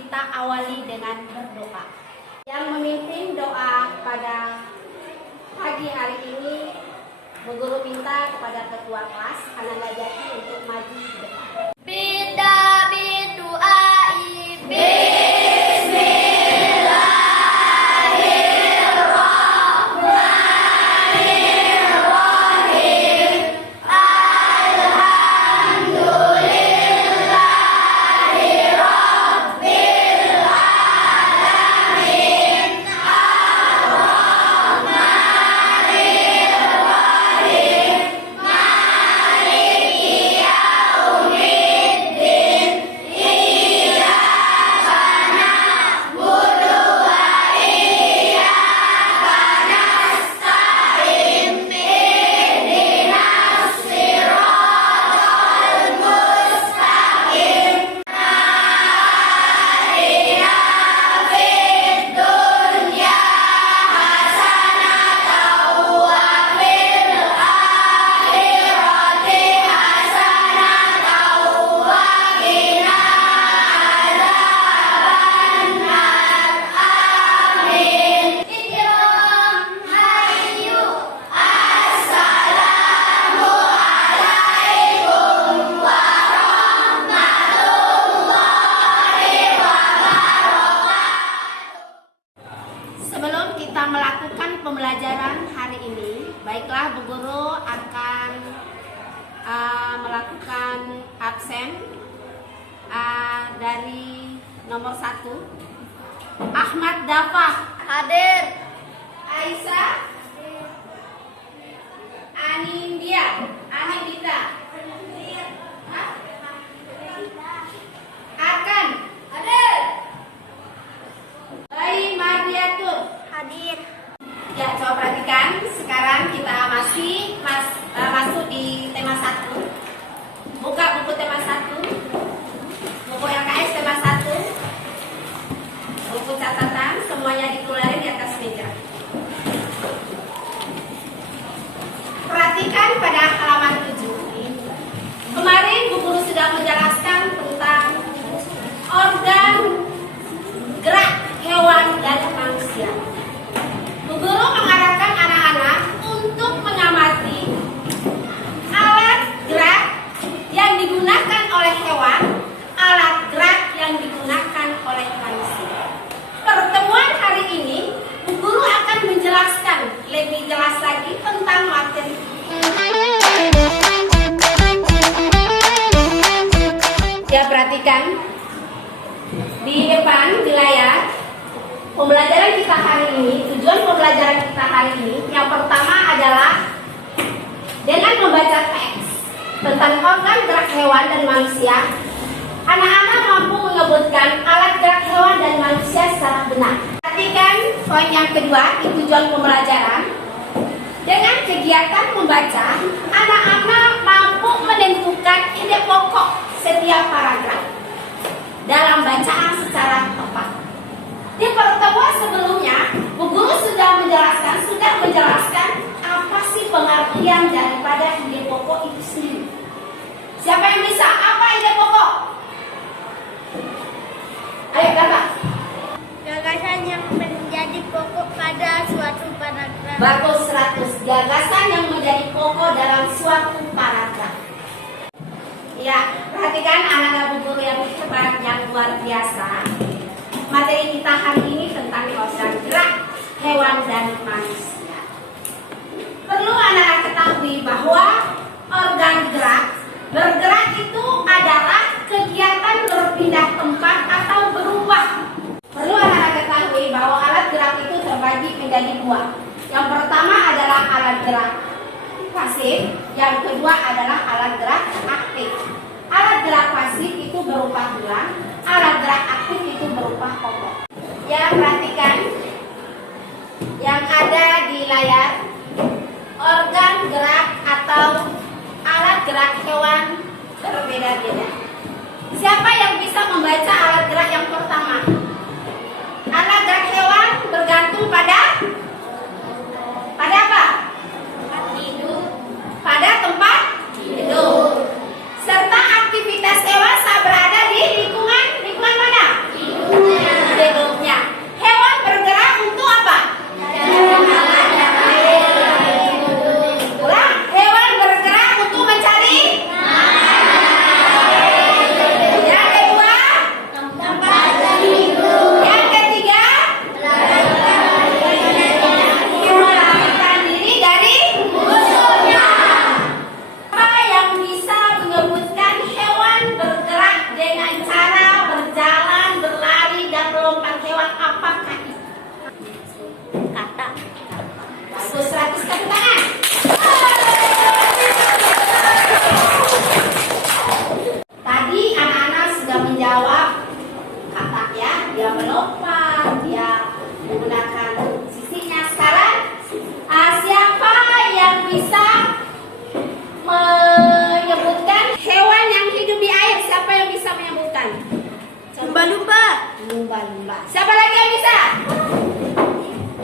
kita awali dengan berdoa. Yang memimpin doa pada pagi hari ini, Bu Guru minta kepada ketua kelas Anak Najati untuk maju ke depan. Bida bidu'ai Sebelum kita melakukan pembelajaran hari ini, baiklah Bu Guru akan melakukan absen dari nomor 1 Ahmad Dafah hadir. Aisyah Anindita Akan Hadir. Bayi Mardiatur Hadir. Ya, coba perhatikan. Sekarang kita masih masuk di tema 1. Buka buku tema 1. Buku LKS tema 1. Buku catatan semuanya dikeluarin di atas meja. Perhatikan pada halaman 7. Kemarin Bu Guru sudah menjelaskan tentang organ gerak hewan dan manusia. Bu Guru mengarahkan anak-anak untuk mengamati alat gerak yang digunakan oleh hewan, alat gerak yang digunakan oleh manusia. Pertemuan hari ini, Bu Guru akan menjelaskan lebih jelas lagi tentang materi. Ya, perhatikan di depan di layar. Pembelajaran kita hari ini, tujuan pembelajaran kita hari ini, yang pertama adalah dengan membaca teks tentang organ gerak hewan dan manusia, anak-anak mampu menyebutkan alat gerak hewan dan manusia secara benar. Perhatikan poin yang kedua di tujuan pembelajaran. Dengan kegiatan membaca, anak-anak mampu menentukan ide pokok setiap paragraf dalam bacaan secara tepat. Di pertemuan sebelumnya, Bu Guru sudah menjelaskan apa sih pengertian daripada ide pokok itu sendiri. Siapa yang bisa? Apa ide pokok? Ayo kakak. Gagasan yang menjadi pokok pada suatu paragraf. Bagus 100. Gagasan yang menjadi pokok dalam suatu paragraf. Ya, perhatikan anak-anak Bu Guru yang hebat, yang luar biasa. Materi kita hari ini tentang organ gerak hewan dan manusia. Perlu anak-anak ketahui bahwa organ bergerak itu adalah kegiatan berpindah tempat atau berubah. Perlu anak-anak ketahui bahwa alat gerak itu terbagi menjadi 2. Yang pertama adalah alat gerak pasif, yang kedua adalah alat gerak aktif. Alat gerak pasif itu berupa tulang, alat gerak aktif itu berupa pokok. Ya, perhatikan yang ada di layar. Organ gerak atau alat gerak hewan berbeda-beda. Siapa yang bisa membaca alat gerak yang pertama? Alat gerak hewan bergantung pada apa? Hidup. Pada tempat hidup. Serta aktivitas dewasa berada di lingkungan mana? Hidup. lompat, dia menggunakan sisinya. Sekarang siapa yang bisa menyebutkan hewan yang hidup di air? Siapa yang bisa menyebutkan? Lumba-lumba. Lumba-lumba. Siapa lagi yang bisa?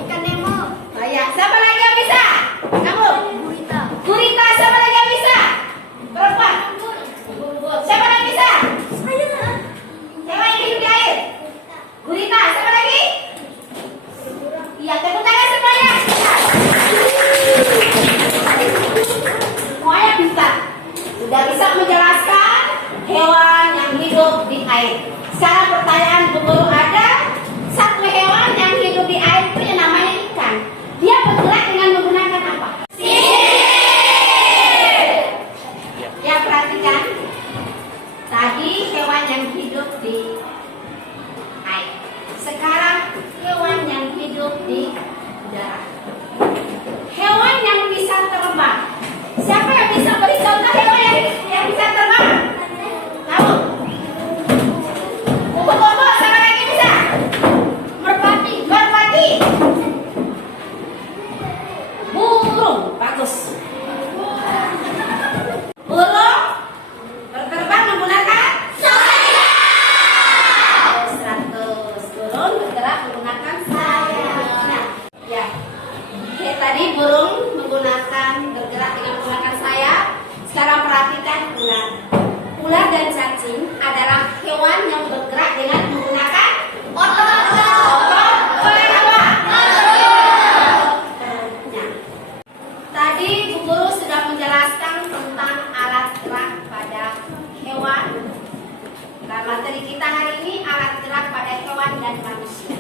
Ikan Nemo. Ya. Siapa lagi yang bisa? Kamu? Gurita. Gurita. Siapa lagi yang bisa? Perempuan. Siapa lagi bisa? Saya. Hewan yang hidup di air. Gurita. Siapa lagi? Iya, tepuk tangan semuanya. Semuanya bisa. Sudah bisa menjelaskan hewan yang hidup di air. Sekarang pertanyaan Bu Guru, ada satu hewan yang hidup di air itu yang namanya ikan. Dia bergerak dengan menggunakan apa? Ya, perhatikan. Tadi hewan yang hidup di air. Sekarang hewan yang hidup di udara. Hewan yang bisa terbang. Siapa yang bisa beri contoh hewan yang bisa terbang? Kamu? Kupu-kupu, siapa lagi bisa? Merpati. Merpati. Burung, bagus. Burung berterbang menggunakan sayap. 100. Burung bergerak menggunakan sayap. Ya. Oke, tadi burung bergerak dengan menggunakan sayap. Sekarang perhatikan ular. Ular dan cacing adalah hewan yang bergerak dengan menggunakan otot. Otot apa? Ototnya. Tadi Bu Guru sudah menjelaskan tentang alat gerak pada hewan. Nah, materi kita hari ini alat gerak pada hewan dan manusia.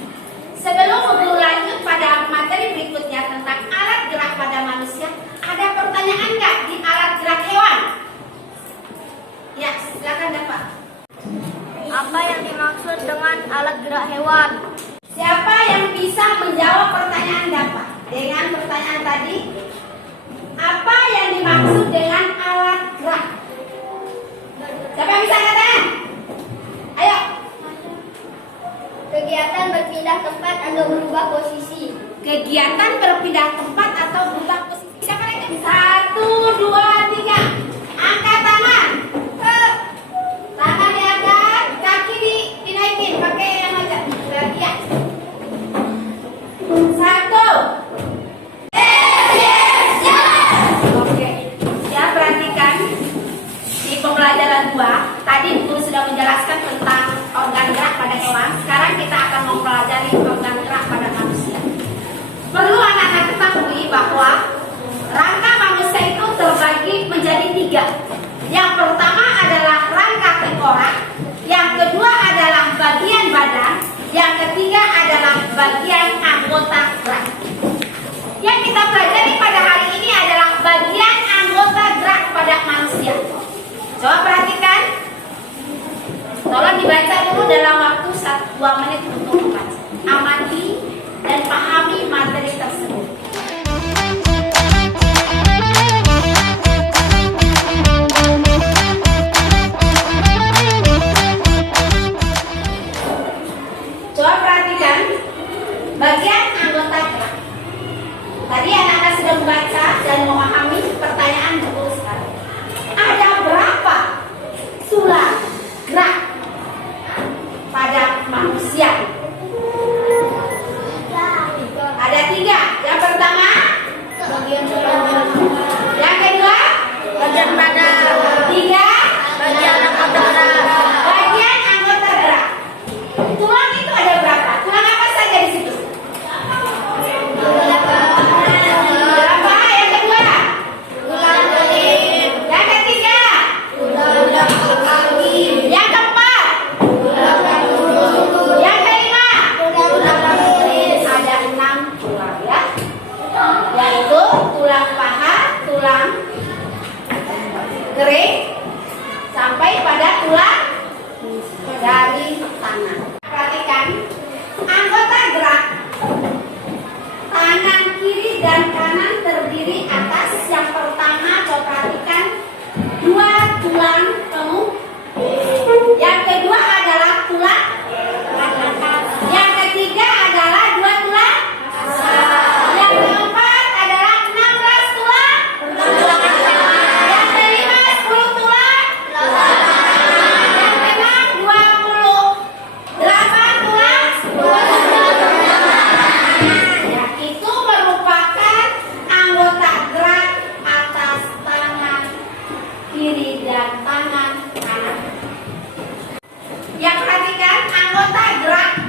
Sebelum Bu Guru lanjut pada materi berikutnya tentang alat gerak pada manusia, ada pertanyaan nggak di alat gerak hewan? Ya, silakan Bapak. Apa yang dimaksud dengan alat gerak hewan? Siapa yang bisa menjawab pertanyaan Bapak? Dengan pertanyaan tadi, apa yang dimaksud dengan alat gerak? Siapa yang bisa katakan? Ayo. Kegiatan berpindah tempat atau berubah posisi. Kegiatan berpindah tempat atau berubah posisi. Siapa lagi? 1, 2, 3. Angkat tangan. Tangan diangkat, kaki dinaikin pakai yang agak ya. 1. Oke. Ya, perhatikan di pembelajaran 2 tadi Bu Guru sudah menjelaskan tentang organ gerak pada hewan. Sekarang kita akan mempelajari organ gerak pada manusia. Perlu anak-anak ketahui bahwa rangka manusia itu terbagi menjadi 3. Yang pertama adalah rangka tengkorak, yang kedua adalah bagian badan, yang ketiga adalah bagian anggota gerak. Yang kita pelajari pada hari ini adalah bagian anggota gerak pada manusia. Coba perhatikan. Tolong dibaca dulu dalam waktu 2 menit untuk membaca. Amati dan pahami materi tersebut. Coba perhatikan bagian anggota gerak. Tadi anak-anak sudah membaca dan memahami pertanyaan Bu sekarang. Ada berapa sulap gerak pada manusia? Ada 3. Yang pertama Bagian tulang. yang kedua Bagian badan. 3 Bagian anggota gerak. bagian anggota gerak. Tulang itu ada berapa? Tulang apa saja di situ? Berapa? Yang kedua? Tulang kulit. Yang ketiga? Tulang kaki. Yang keempat? Tulang kaki. Yang kelima?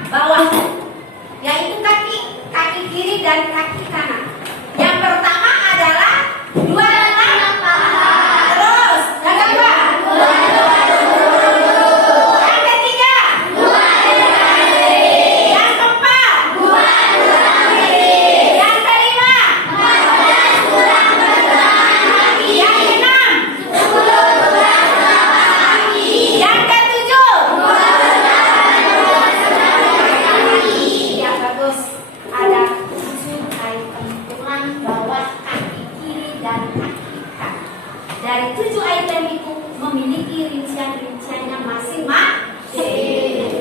bawah, yaitu kaki kiri dan kaki kanan. Yang pertama adalah dua lengan paha. Terus, yang kedua, yang ketiga, yang keempat, yang kelima, yang keenam, yang ketujuh. Ya bagus. Ada 7 item tulang bawah, kaki kiri dan kaki kanan. Dari 7 item itu memiliki rincian-rinciannya masing-masing.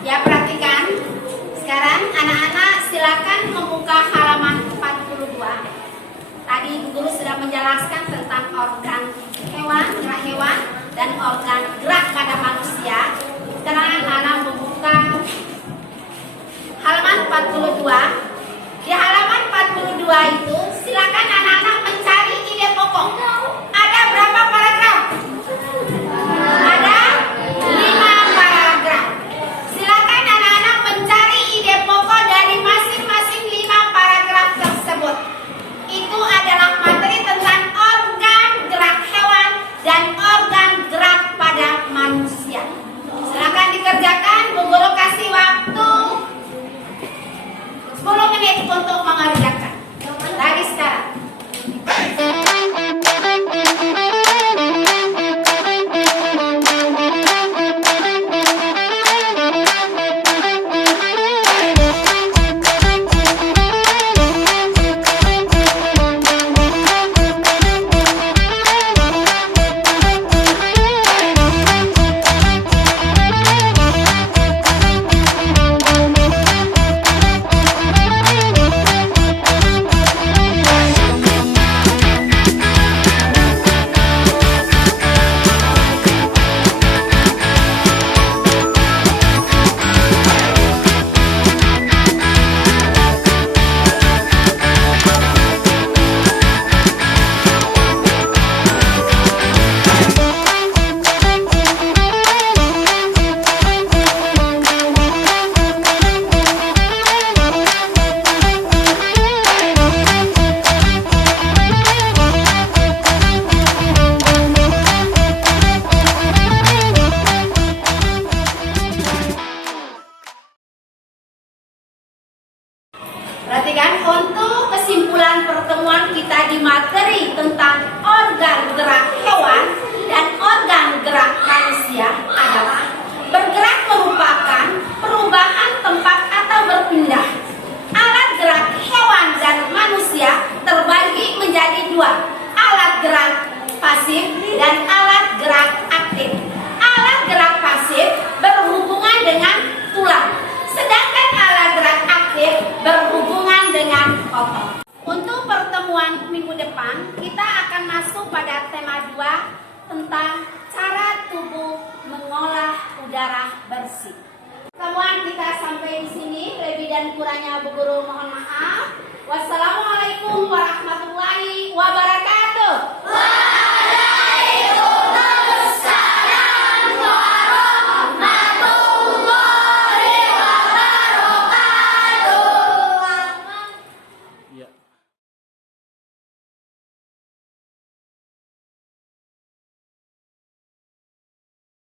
Ya, perhatikan. Sekarang anak-anak silakan membuka halaman 42. Tadi Bu Guru sudah menjelaskan tentang organ hewan, gerak hewan, dan organ gerak pada manusia. Sekarang anak-anak membuka halaman 42. Di halaman 42 itu silakan anak-anak mencari ide pokok. Ada berapa paragraf? Ada 5 paragraf. Silakan anak-anak mencari ide pokok dari masing-masing 5 paragraf tersebut. Itu adalah materi tentang organ gerak hewan dan organ gerak pada manusia. Silakan dikerjakan. Bu Guru kasih waktu 10 menit untuk mengerjakan. Dari sekarang. Perhatikan, untuk kesimpulan pertemuan kita di materi tentang organ gerak hewan dan organ gerak manusia adalah bergerak merupakan perubahan tempat atau berpindah. Alat gerak hewan dan manusia terbagi menjadi 2, alat gerak pasif dan alat gerak aktif. Alat gerak pasif berhubungan dengan tulang, sedangkan alat gerak aktif berhubungan dengan otot. Untuk pertemuan minggu depan, kita akan masuk pada tema 2 tentang cara tubuh mengolah udara bersih. Pertemuan kita sampai di sini. Lebih dan kurangnya Bu Guru mohon maaf. Wassalamualaikum warahmatullahi wabarakatuh.